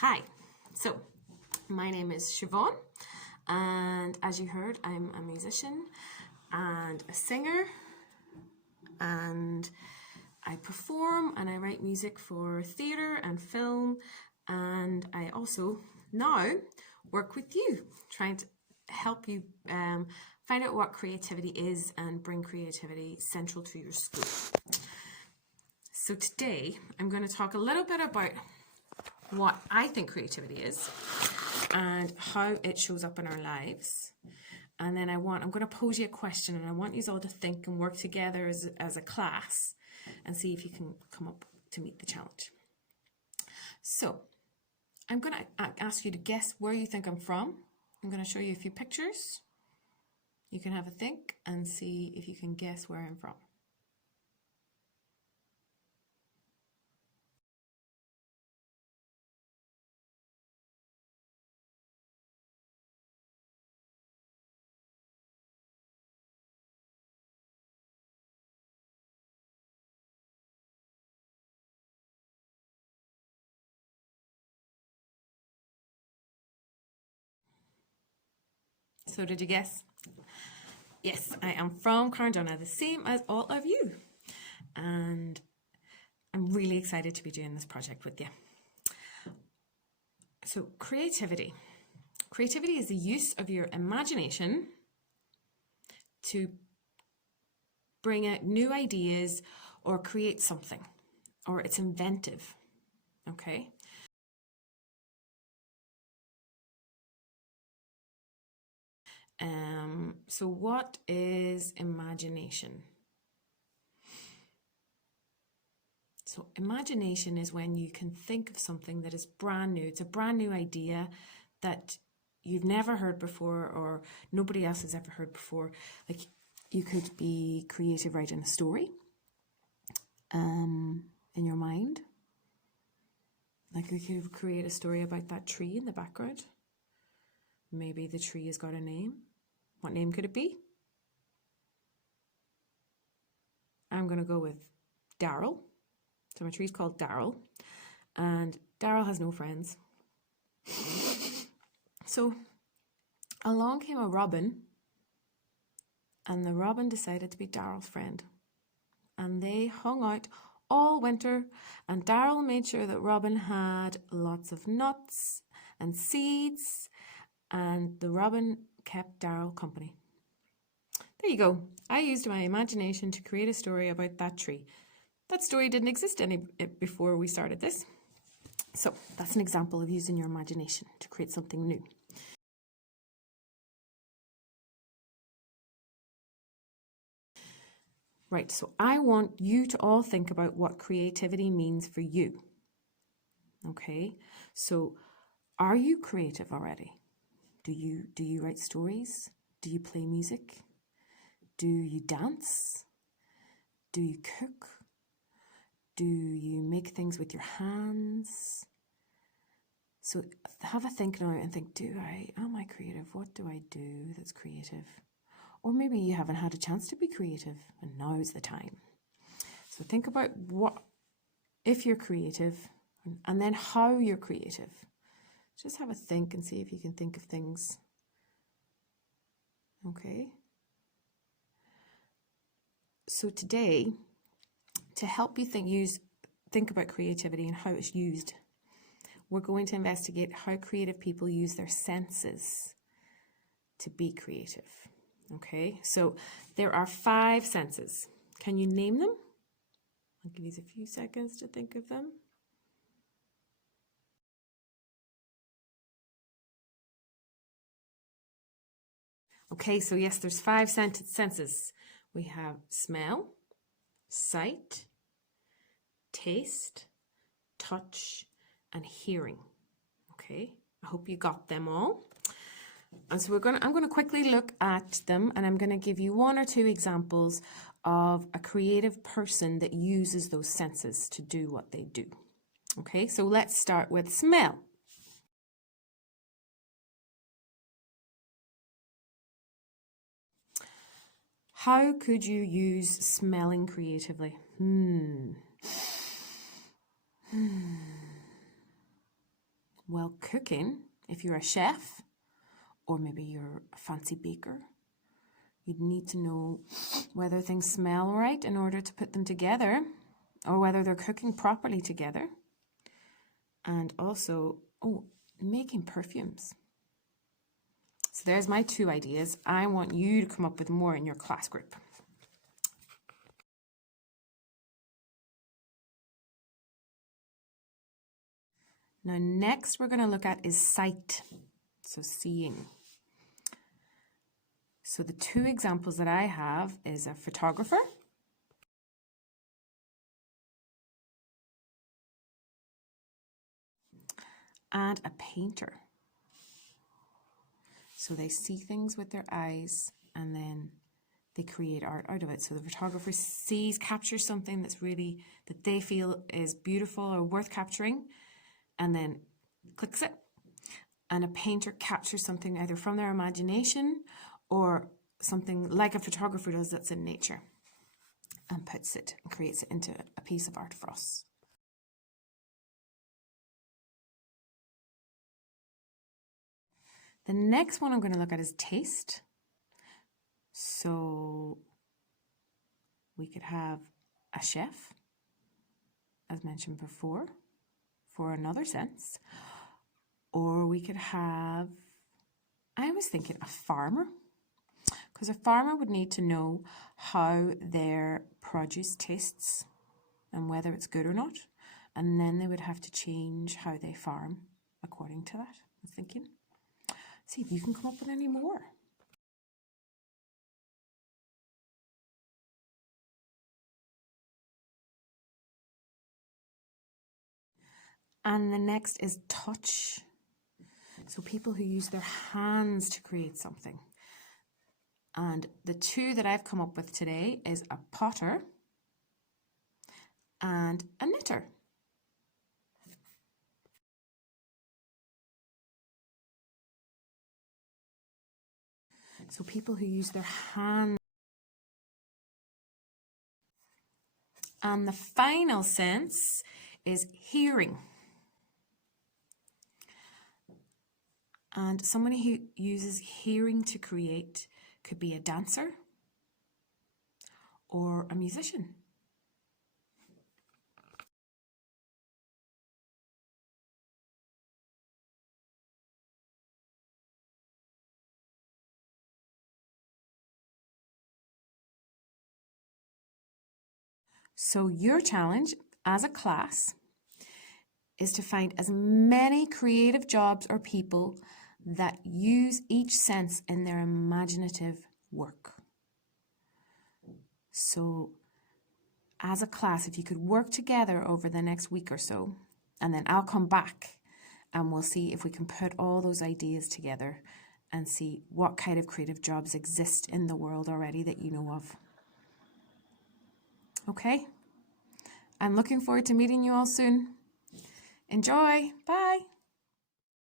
Hi, so my name is Siobhan, and as you heard, I'm a musician and a singer, and I perform and I write music for theatre and film, and I also now work with you, trying to help you find out what creativity is and bring creativity central to your school. So today I'm going to talk a little bit about what I think creativity is and how it shows up in our lives. And then I'm going to pose you a question, and I want you all to think and work together as a class and see if you can come up to meet the challenge. So I'm going to ask you to guess where you think I'm from. I'm going to show you a few pictures. You can have a think and see if you can guess where I'm from. So did you guess? Yes, I am from Craigtown, the same as all of you. And I'm really excited to be doing this project with you. So creativity. Creativity is the use of your imagination to bring out new ideas or create something, or it's inventive, okay? So what is imagination? So imagination is when you can think of something that is brand new. It's a brand new idea that you've never heard before or nobody else has ever heard before. Like, you could be creative writing a story in your mind. Like, we could create a story about that tree in the background. Maybe the tree has got a name. What name could it be? I'm going to go with Daryl. So my tree's called Daryl, and Daryl has no friends. So along came a robin, and the robin decided to be Daryl's friend. And they hung out all winter, and Daryl made sure that Robin had lots of nuts and seeds, and the robin kept Daryl company. There you go. I used my imagination to create a story about that tree. That story didn't exist before we started this. So that's an example of using your imagination to create something new. Right, so I want you to all think about what creativity means for you. Okay, so are you creative already? Do you write stories? Do you play music? Do you dance? Do you cook? Do you make things with your hands? So have a think now and think, am I creative? What do I do that's creative? Or maybe you haven't had a chance to be creative and now's the time. So think about if you're creative, and then how you're creative. Just have a think and see if you can think of things. Okay. So today, to help you think about creativity and how it's used, we're going to investigate how creative people use their senses to be creative. Okay, so there are 5 senses. Can you name them? I'll give you a few seconds to think of them. Okay, so yes, there's 5 senses. We have smell, sight, taste, touch, and hearing. Okay, I hope you got them all. And so I'm going to quickly look at them, and I'm going to give you 1 or 2 examples of a creative person that uses those senses to do what they do. Okay, so let's start with smell. How could you use smelling creatively? Well, cooking, if you're a chef or maybe you're a fancy baker, you'd need to know whether things smell right in order to put them together, or whether they're cooking properly together. And also, making perfumes. So there's my 2 ideas. I want you to come up with more in your class group. Now, next we're going to look at is sight. So seeing. So the 2 examples that I have is a photographer and a painter. So they see things with their eyes and then they create art out of it. So the photographer captures something that they feel is beautiful or worth capturing, and then clicks it. And a painter captures something either from their imagination or something like a photographer does that's in nature, and puts it and creates it into a piece of art for us. The next one I'm going to look at is taste. So we could have a chef, as mentioned before, for another sense. Or we could have, I was thinking, a farmer, because a farmer would need to know how their produce tastes and whether it's good or not. And then they would have to change how they farm according to that, I was thinking. See if you can come up with any more. And the next is touch. So people who use their hands to create something. And the 2 that I've come up with today is a potter and a knitter. So people who use their hands. And the final sense is hearing. And somebody who uses hearing to create could be a dancer or a musician. So your challenge as a class is to find as many creative jobs or people that use each sense in their imaginative work. So as a class, if you could work together over the next week or so, and then I'll come back and we'll see if we can put all those ideas together and see what kind of creative jobs exist in the world already that you know of. Okay? I'm looking forward to meeting you all soon. Enjoy. Bye.